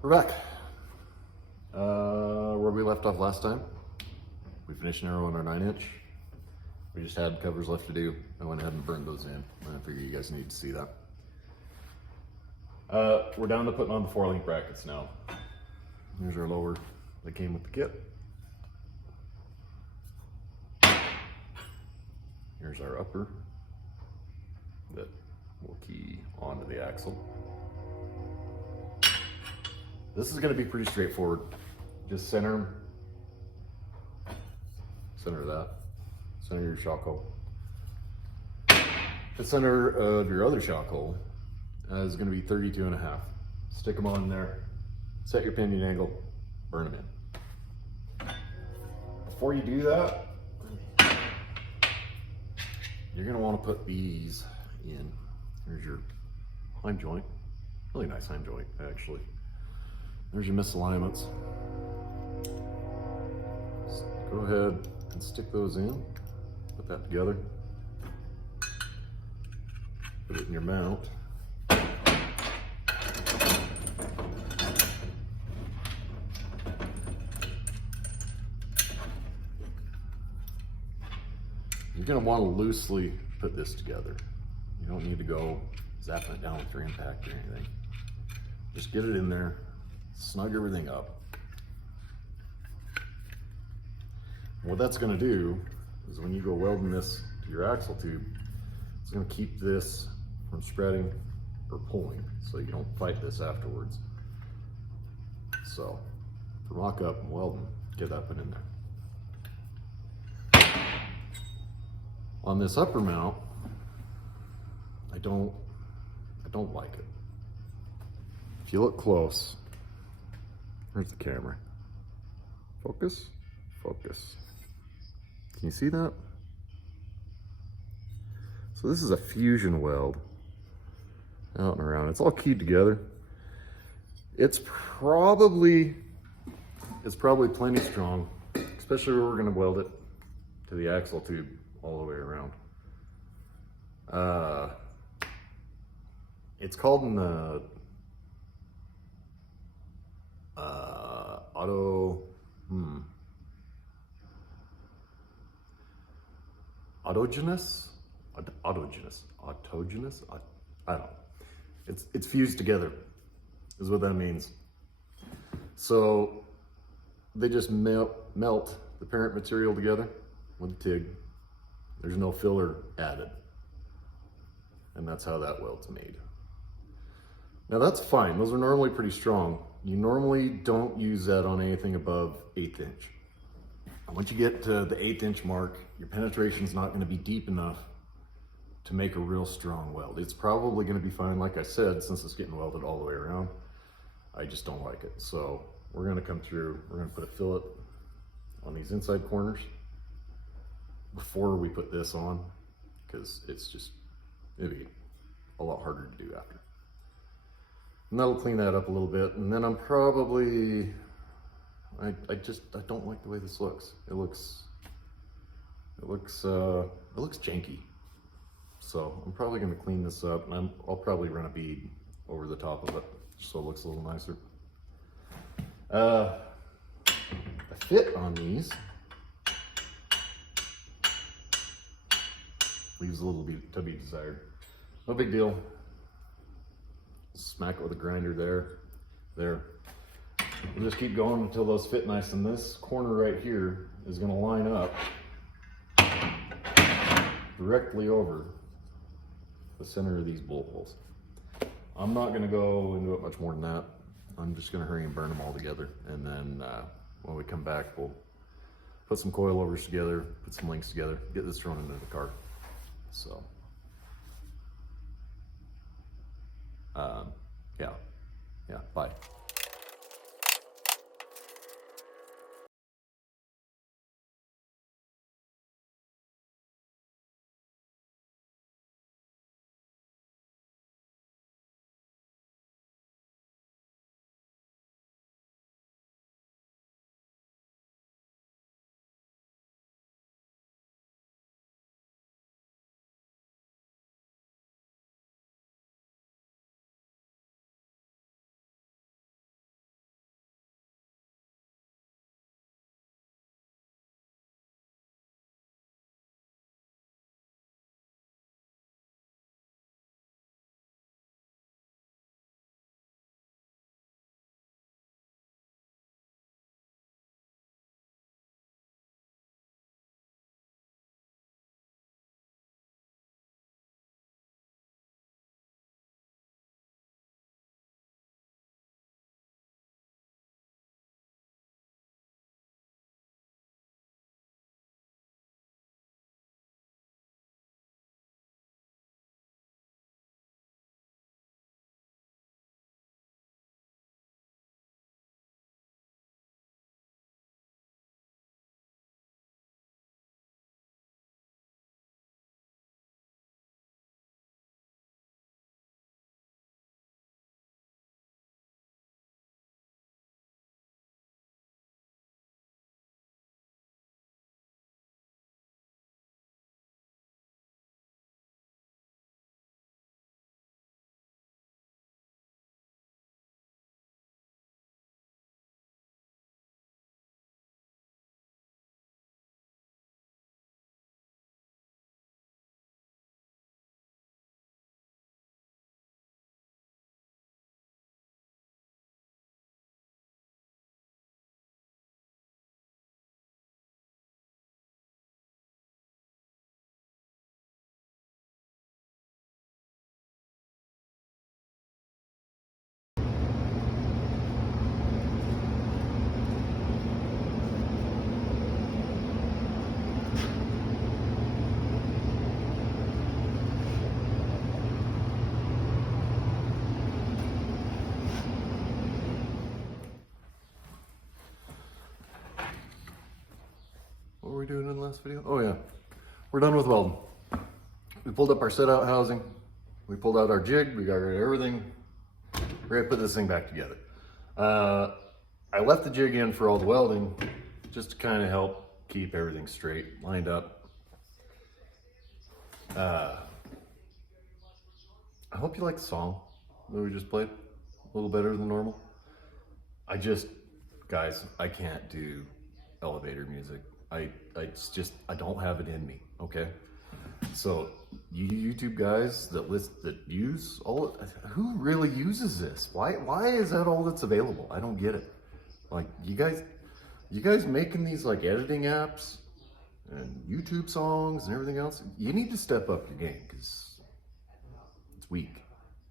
We're back. Where we left off last time, we finished narrowing our 9-inch. We just had covers left to do. I went ahead and burned those in. I figure you guys need to see that. We're down to putting on the 4-link brackets now. Here's our lower that came with the kit. Here's our upper that will key onto the axle. This is going to be pretty straightforward. Just center that. Center your shock hole. The center of your other shock hole is going to be 32.5. Stick them on there. Set your pinion angle. Burn them in. Before you do that, you're going to want to put these in. Here's your heim joint. Really nice heim joint, actually. There's your misalignments. Just go ahead and stick those in. Put that together. Put it in your mount. You're going to want to loosely put this together. You don't need to go zapping it down with your impact or anything. Just get it in there, snug everything up. And what that's going to do is when you go welding this to your axle tube, it's going to keep this from spreading or pulling, so you don't fight this afterwards. So for mock up and welding, get that put in there. On this upper mount, I don't like it. If you look close, there's the camera. Focus, focus. Can you see that? So this is a fusion weld out and around. It's all keyed together. It's probably plenty strong, especially where we're going to weld it to the axle tube all the way around. It's called an autogenous. I don't know. It's fused together, is what that means. So they just melt the parent material together with the TIG. There's no filler added. And that's how that weld's made. Now that's fine. Those are normally pretty strong. You normally don't use that on anything above 1/8 inch. And once you get to the 1/8 inch mark, your penetration's not going to be deep enough to make a real strong weld. It's probably going to be fine, like I said, since it's getting welded all the way around. I just don't like it. So we're going to come through, we're going to put a fillet on these inside corners before we put this on, because it'll be a lot harder to do after. And that'll clean that up a little bit. And then I'm probably, I don't like the way this looks. It looks janky. So I'm probably going to clean this up, and I'll probably run a bead over the top of it just so it looks a little nicer. The fit on these leaves a little bit to be desired. No big deal. Smack it with a grinder there. We'll just keep going until those fit nice, and this corner right here is going to line up directly over the center of these bolt holes. I'm not going to go into it much more than that. I'm just going to hurry and burn them all together, and then when we come back, we'll put some coilovers together, put some links together, get this thrown into the car. So yeah, bye. last video? Oh yeah, we're done with welding. We pulled up our set out housing. We pulled out our jig. We got rid of everything. We're gonna put this thing back together. I left the jig in for all the welding just to kind of help keep everything straight, lined up. I hope you like the song that we just played a little better than normal. Guys, I can't do elevator music. I don't have it in me, okay? So you YouTube guys that use who really uses this? Why is that all that's available? I don't get it. Like you guys making these like editing apps and YouTube songs and everything else, you need to step up your game because it's weak.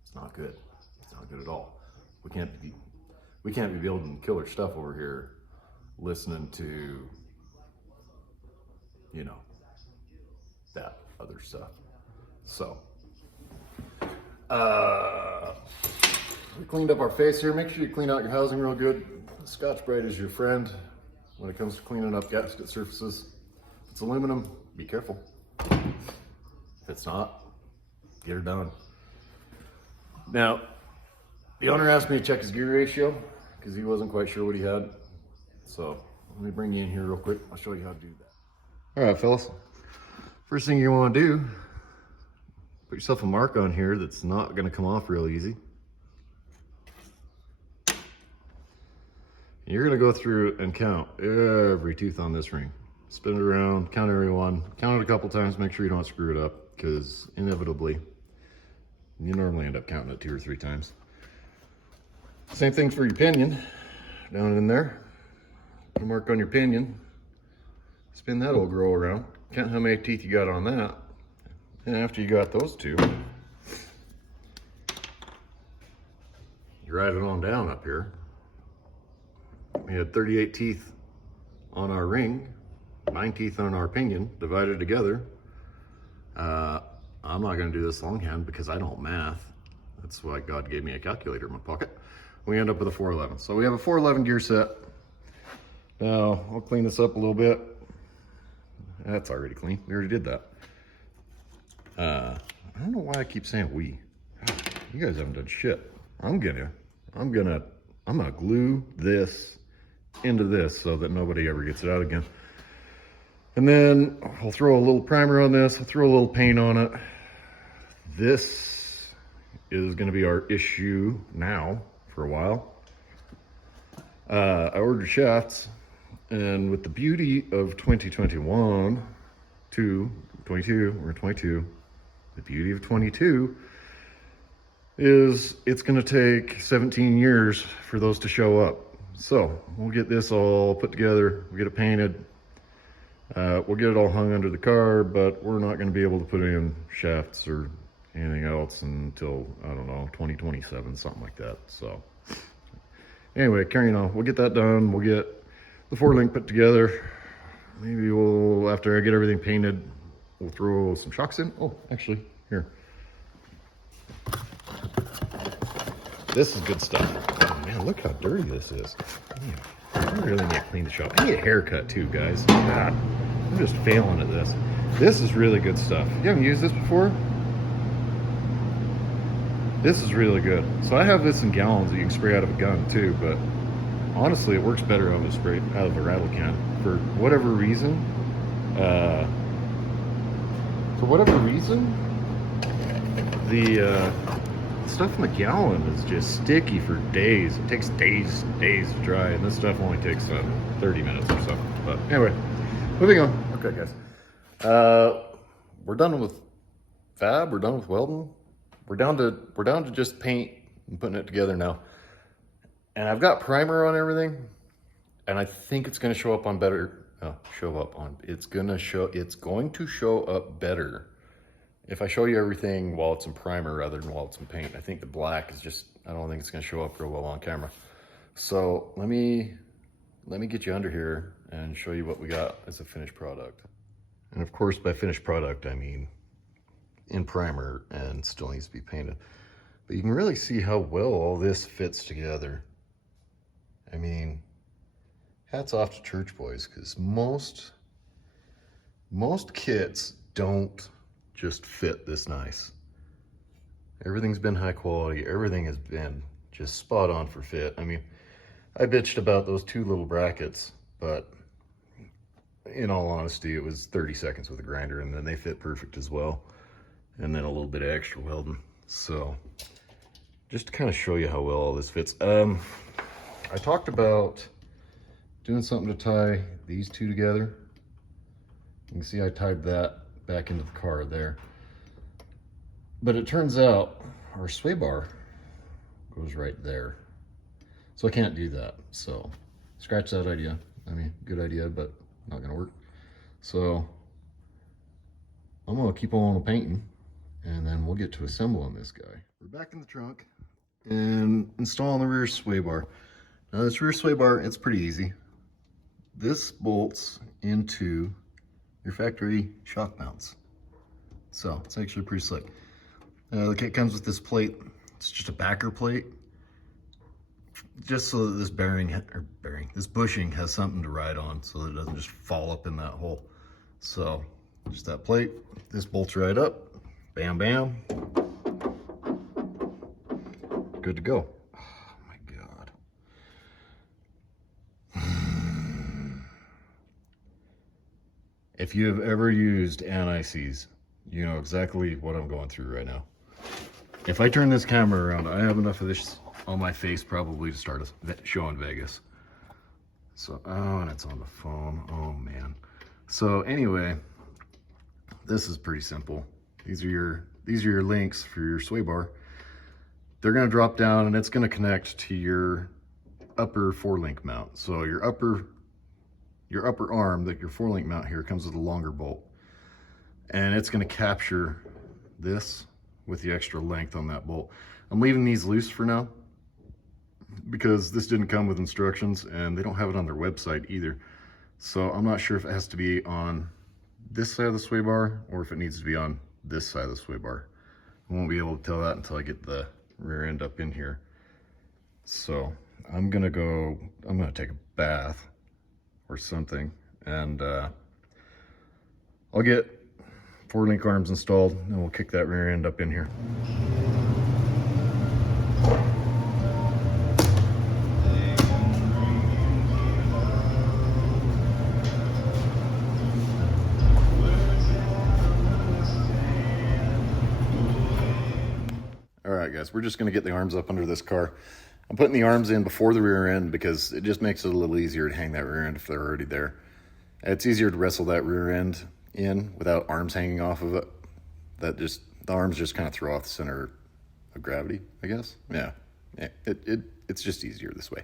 It's not good. It's not good at all. We can't be building killer stuff over here listening to, you know, that other stuff. So we cleaned up our face here. Make sure you clean out your housing real good. Scotch-Brite is your friend when it comes to cleaning up gasket surfaces. If it's aluminum, be careful. If it's not, get her done. Now, the owner asked me to check his gear ratio because he wasn't quite sure what he had. So let me bring you in here real quick. I'll show you how to do that. All right, fellas. First thing you want to do, put yourself a mark on here that's not going to come off real easy. You're going to go through and count every tooth on this ring. Spin it around, count every one, count it a couple times, make sure you don't screw it up because inevitably you normally end up counting it 2 or 3 times. Same thing for your pinion. Down in there, put a mark on your pinion. Spin that old grow around. Count how many teeth you got on that. And after you got those 2, you ride it on down up here. We had 38 teeth on our ring, 9 teeth on our pinion, divided together. I'm not gonna do this longhand because I don't math. That's why God gave me a calculator in my pocket. We end up with a 411. So we have a 411 gear set. Now, I'll clean this up a little bit. That's already clean. We already did that. I don't know why I keep saying we. You guys haven't done shit. I'm gonna glue this into this so that nobody ever gets it out again. And then I'll throw a little primer on this. I'll throw a little paint on it. This is gonna be our issue now for a while. I ordered shafts. And with the beauty of 2021, 22, we're 22, the beauty of 22 is it's gonna take 17 years for those to show up. So we'll get this all put together, we'll get it painted, we'll get it all hung under the car, but we're not gonna be able to put in shafts or anything else until, I don't know, 2027, something like that. So anyway, carrying on, we'll get that done, we'll get the 4-link put together. Maybe we'll, after I get everything painted, we'll throw some shocks in. Oh, actually, here. This is good stuff. Oh man, look how dirty this is. Man, I really need to clean the shop. I need a haircut too, guys. God, I'm just failing at this. This is really good stuff. You haven't used this before? This is really good. So I have this in gallons that you can spray out of a gun too, but honestly, it works better out of a rattle can. For whatever reason, the stuff in the gallon is just sticky for days. It takes days to dry, and this stuff only takes 30 minutes or so. But anyway, moving on. Okay, guys, we're done with fab. We're done with welding. We're down to just paint and putting it together now. And I've got primer on everything, and I think it's going to show up on better. It's going to show up better if I show you everything while it's in primer rather than while it's in paint. I think the black is just, I don't think it's going to show up real well on camera. So let me get you under here and show you what we got as a finished product. And of course, by finished product, I mean in primer and still needs to be painted. But you can really see how well all this fits together. I mean, hats off to church boys, because most Most kits don't just fit this nice. Everything's been high quality. Everything has been just spot on for fit. I mean, I bitched about those 2 little brackets, but in all honesty, it was 30 seconds with a grinder, and then they fit perfect as well. And then a little bit of extra welding. So just to kind of show you how well all this fits. I talked about doing something to tie these 2 together. You can see I tied that back into the car there. But it turns out our sway bar goes right there. So I can't do that. So scratch that idea. I mean, good idea, but not gonna work. So I'm gonna keep on painting, and then we'll get to assembling this guy. We're back in the trunk and installing the rear sway bar. Now this rear sway bar, it's pretty easy. This bolts into your factory shock mounts. So it's actually pretty slick. The kit comes with this plate. It's just a backer plate, just so that this bushing has something to ride on, so that it doesn't just fall up in that hole. So just that plate. This bolts right up. Bam, bam. Good to go. Oh my God. If you have ever used anti-seize, you know exactly what I'm going through right now. If I turn this camera around, I have enough of this on my face probably to start a show in Vegas. So, oh, and it's on the phone. Oh man. So anyway, this is pretty simple. These are your links for your sway bar. They're gonna drop down and it's gonna connect to your upper 4-link mount. So your upper arm, that your 4-link mount here, comes with a longer bolt. And it's gonna capture this with the extra length on that bolt. I'm leaving these loose for now because this didn't come with instructions and they don't have it on their website either. So I'm not sure if it has to be on this side of the sway bar or if it needs to be on this side of the sway bar. I won't be able to tell that until I get the rear end up in here. So I'm gonna take a bath or something, and I'll get 4-link arms installed and we'll kick that rear end up in here. All right guys, we're just gonna get the arms up under this car. I'm putting the arms in before the rear end because it just makes it a little easier to hang that rear end if they're already there. It's easier to wrestle that rear end in without arms hanging off of it. The arms just kind of throw off the center of gravity, I guess. Yeah, it's just easier this way.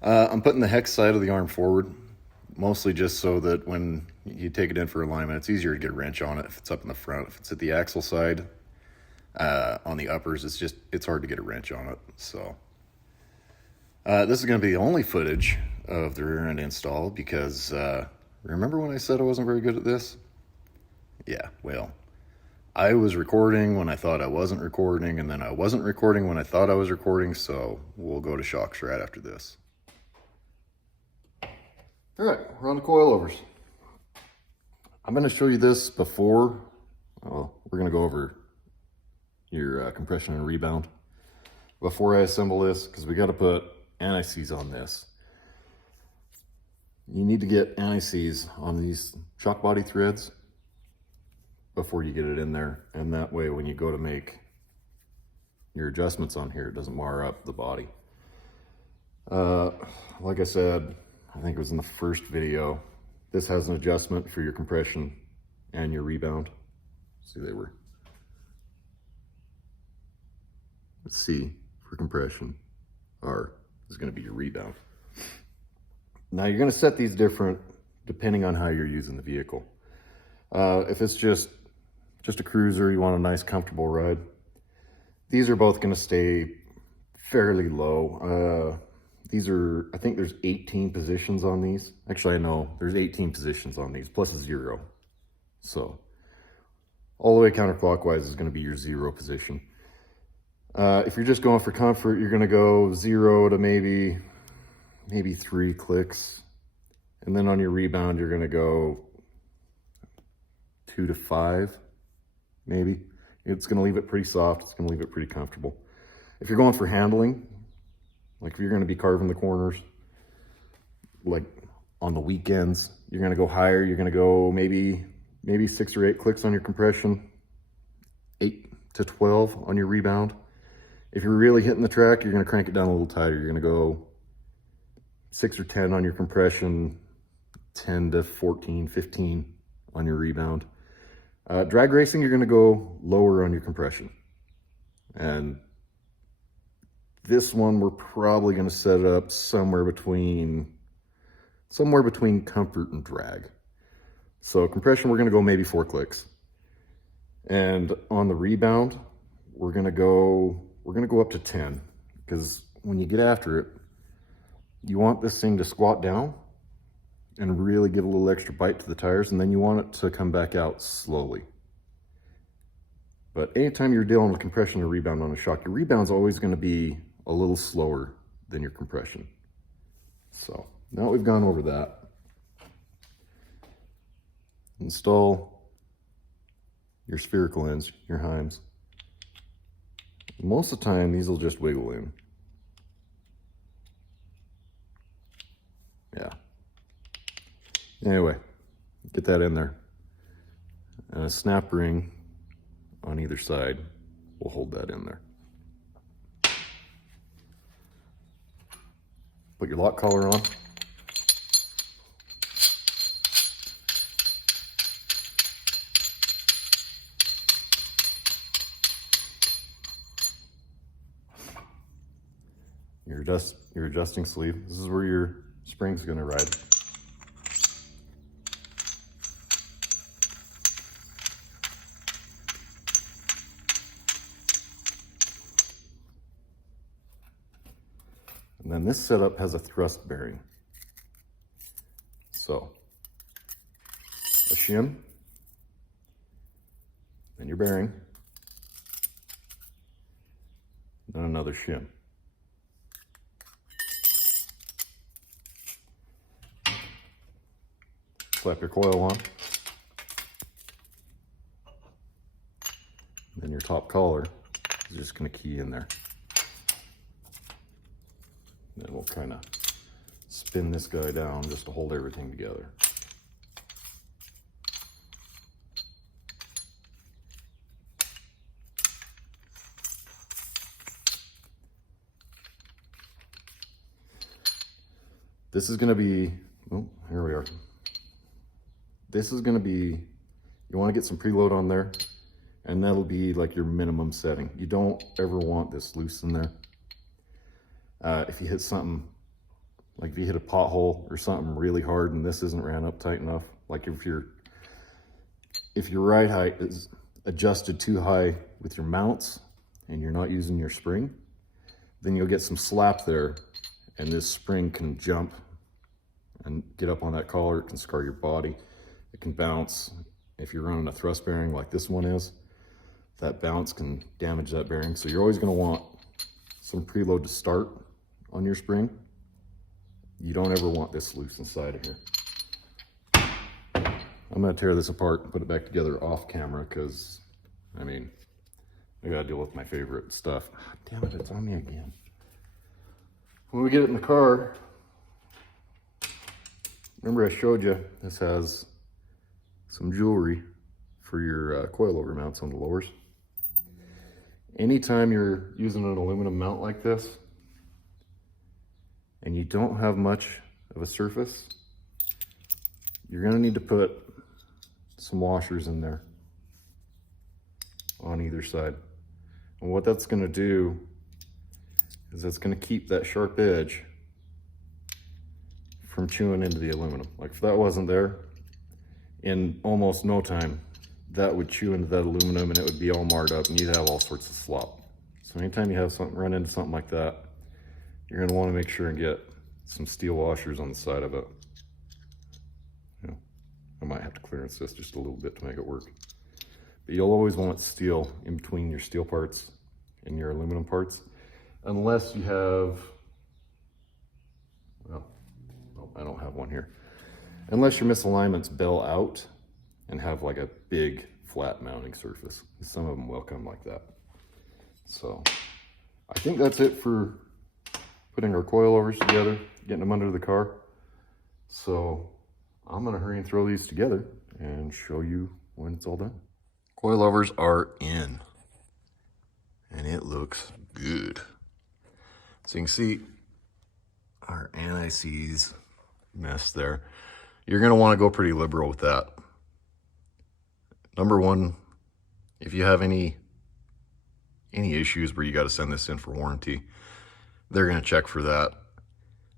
I'm putting the hex side of the arm forward, mostly just so that when you take it in for alignment, it's easier to get a wrench on it if it's up in the front. If it's at the axle side, on the uppers, it's hard to get a wrench on it. So this is going to be the only footage of the rear end install because remember when I said I wasn't very good at this? Yeah, well, I was recording when I thought I wasn't recording, and then I wasn't recording when I thought I was recording, so we'll go to shocks right after this. All right, we're on the coilovers. I'm going to show you this before. We're going to go over your compression and rebound before I assemble this, because we got to put anti-seize on this. You need to get anti-seize on these shock body threads before you get it in there, and that way when you go to make your adjustments on here, it doesn't mar up the body. Like I said, I think it was in the first video, this has an adjustment for your compression and your rebound. See, they were, let's see, for compression, R is going to be your rebound. Now you're going to set these different depending on how you're using the vehicle. If it's just a cruiser, you want a nice comfortable ride, these are both going to stay fairly low. I think there's 18 positions on these. Actually, I know there's 18 positions on these plus a 0. So all the way counterclockwise is going to be your 0 position. If you're just going for comfort, you're going to go 0 to maybe 3 clicks. And then on your rebound, you're going to go 2 to 5, maybe. It's gonna leave it pretty soft, it's gonna leave it pretty comfortable. If you're going for handling, like if you're gonna be carving the corners, like on the weekends, you're gonna go higher, you're gonna go maybe 6 or 8 clicks on your compression, 8 to 12 on your rebound. If you're really hitting the track, you're gonna crank it down a little tighter. You're gonna go 6 or 10 on your compression, 10 to 14, 15 on your rebound. Drag racing, you're gonna go lower on your compression. And this one, we're probably gonna set it up somewhere between comfort and drag. So compression, we're gonna go maybe 4 clicks. And on the rebound, we're gonna go up to 10, because when you get after it, you want this thing to squat down and really give a little extra bite to the tires, and then you want it to come back out slowly. But anytime you're dealing with compression or rebound on a shock, your rebound's always gonna be a little slower than your compression. So now that we've gone over that, install your spherical ends, your heims. Most of the time, these will just wiggle in. Yeah. Anyway, get that in there. And a snap ring on either side will hold that in there. Put your lock collar on. Your adjusting sleeve. This is where your spring's gonna ride. And then this setup has a thrust bearing. So, a shim, then your bearing, then another shim. Slap your coil on. Then your top collar is just going to key in there. Then we'll kind of spin this guy down just to hold everything together. This is going to be, oh, here we are. This is going to be, you want to get some preload on there, and that'll be like your minimum setting. You don't ever want this loose in there. If you hit something, like if you hit a pothole or something really hard and this isn't ran up tight enough, like if your ride height is adjusted too high with your mounts and you're not using your spring, then you'll get some slap there and this spring can jump and get up on that collar. It can scar your body. It can bounce. If you're running a thrust bearing like this one is, that bounce can damage that bearing. So you're always going to want some preload to start on your spring. You don't ever want this loose inside of here. I'm going to tear this apart and put it back together off camera because, I mean, I got to deal with my favorite stuff. Oh, damn it, it's on me again. When we get it in the car, remember I showed you this has some jewelry for your coilover mounts on the lowers. Anytime you're using an aluminum mount like this and you don't have much of a surface, you're going to need to put some washers in there on either side. And what that's going to do is that's going to keep that sharp edge from chewing into the aluminum. Like if that wasn't there, in almost no time, that would chew into that aluminum and it would be all marred up and you'd have all sorts of slop. So anytime you have something run into something like that, you're going to want to make sure and get some steel washers on the side of it. You know, I might have to clearance this just a little bit to make it work. But you'll always want steel in between your steel parts and your aluminum parts, unless you have, well, I don't have one here. Unless your misalignments bell out and have like a big flat mounting surface. Some of them will come like that. So I think that's it for putting our coilovers together, getting them under the car. So I'm gonna hurry and throw these together and show you when it's all done. Coilovers are in, and it looks good. So you can see our anti-seize mess there. You're gonna wanna go pretty liberal with that. Number one, if you have any issues where you gotta send this in for warranty, they're gonna check for that.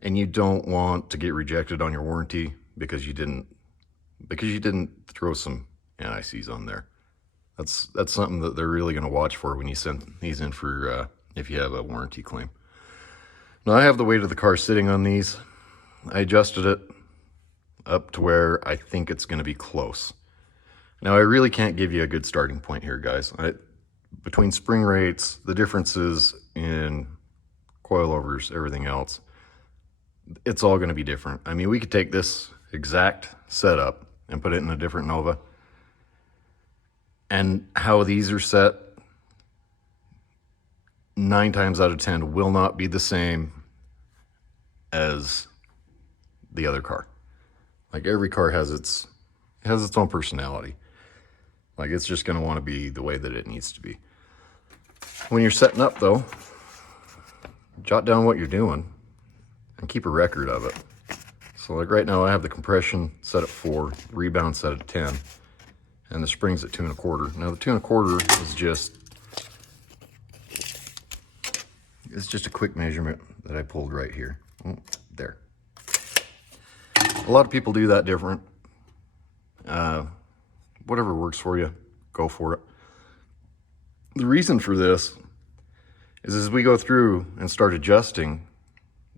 And you don't want to get rejected on your warranty because you didn't throw some anti-seize on there. That's something that they're really gonna watch for when you send these in for if you have a warranty claim. Now I have the weight of the car sitting on these. I adjusted it up to where I think it's gonna be close. Now I really can't give you a good starting point here, guys. Between spring rates, the differences in coilovers, everything else, it's all gonna be different. I mean, we could take this exact setup and put it in a different Nova, and how these are set, 9 times out of 10 will not be the same as the other car. Like every car has its own personality. Like it's just gonna wanna be the way that it needs to be. When you're setting up though, jot down what you're doing and keep a record of it. So like right now I have the compression set at 4, rebound set at 10, and the springs at 2 1/4. Now the 2 1/4 is just a quick measurement that I pulled right here. Oh, there. A lot of people do that different. Whatever works for you, go for it. The reason for this is as we go through and start adjusting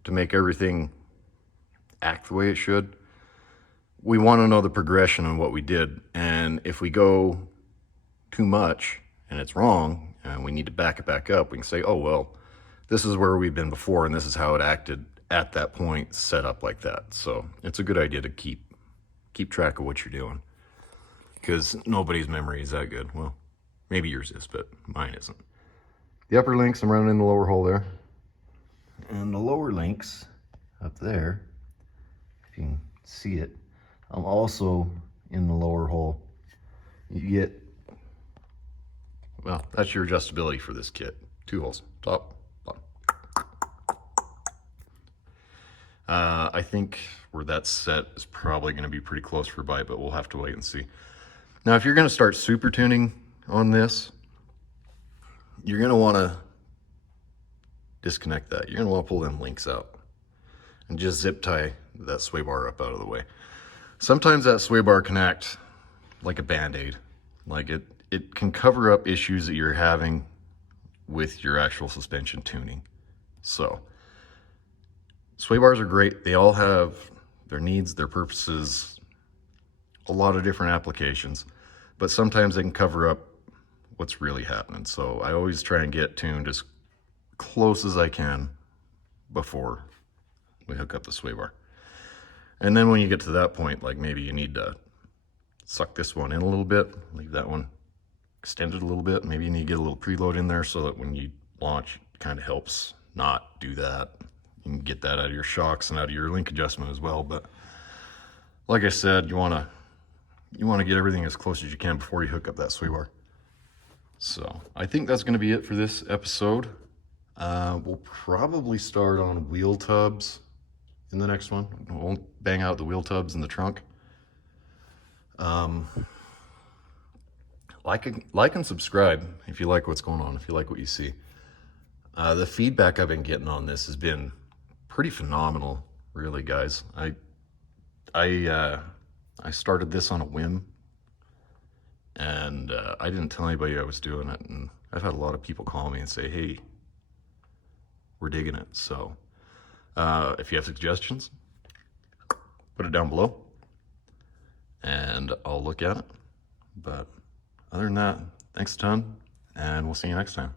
to make everything act the way it should, we want to know the progression on what we did. And if we go too much and it's wrong and we need to back it back up, we can say, oh, well, this is where we've been before and this is how it acted at that point, set up like that. So it's a good idea to keep track of what you're doing, because nobody's memory is that good. Well, maybe yours is, but mine isn't. The upper links, I'm rounding the lower hole there. And the lower links up there, if you can see it, I'm also in the lower hole. You get, well, that's your adjustability for this kit. 2 holes, top, bottom. I think where that's set is probably gonna be pretty close for bite, but we'll have to wait and see. Now, if you're gonna start super tuning on this, you're gonna wanna disconnect that. You're gonna wanna pull them links out and just zip tie that sway bar up out of the way. Sometimes that sway bar can act like a Band-Aid. Like it can cover up issues that you're having with your actual suspension tuning. So sway bars are great. They all have their needs, their purposes, a lot of different applications, but sometimes they can cover up what's really happening. So I always try and get tuned as close as I can before we hook up the sway bar. And then when you get to that point, like maybe you need to suck this one in a little bit, leave that one extended a little bit. Maybe you need to get a little preload in there so that when you launch, it kind of helps not do that. You can get that out of your shocks and out of your link adjustment as well. But like I said, you want to get everything as close as you can before you hook up that sway bar. So I think that's going to be it for this episode. We'll probably start on wheel tubs in the next one. We'll bang out the wheel tubs in the trunk. Like and subscribe if you like what's going on, if you like what you see. The feedback I've been getting on this has been pretty phenomenal, really, guys. I started this on a whim, and I didn't tell anybody I was doing it, and I've had a lot of people call me and say, hey, we're digging it. So if you have suggestions, put it down below and I'll look at it. But other than that, thanks a ton, and we'll see you next time.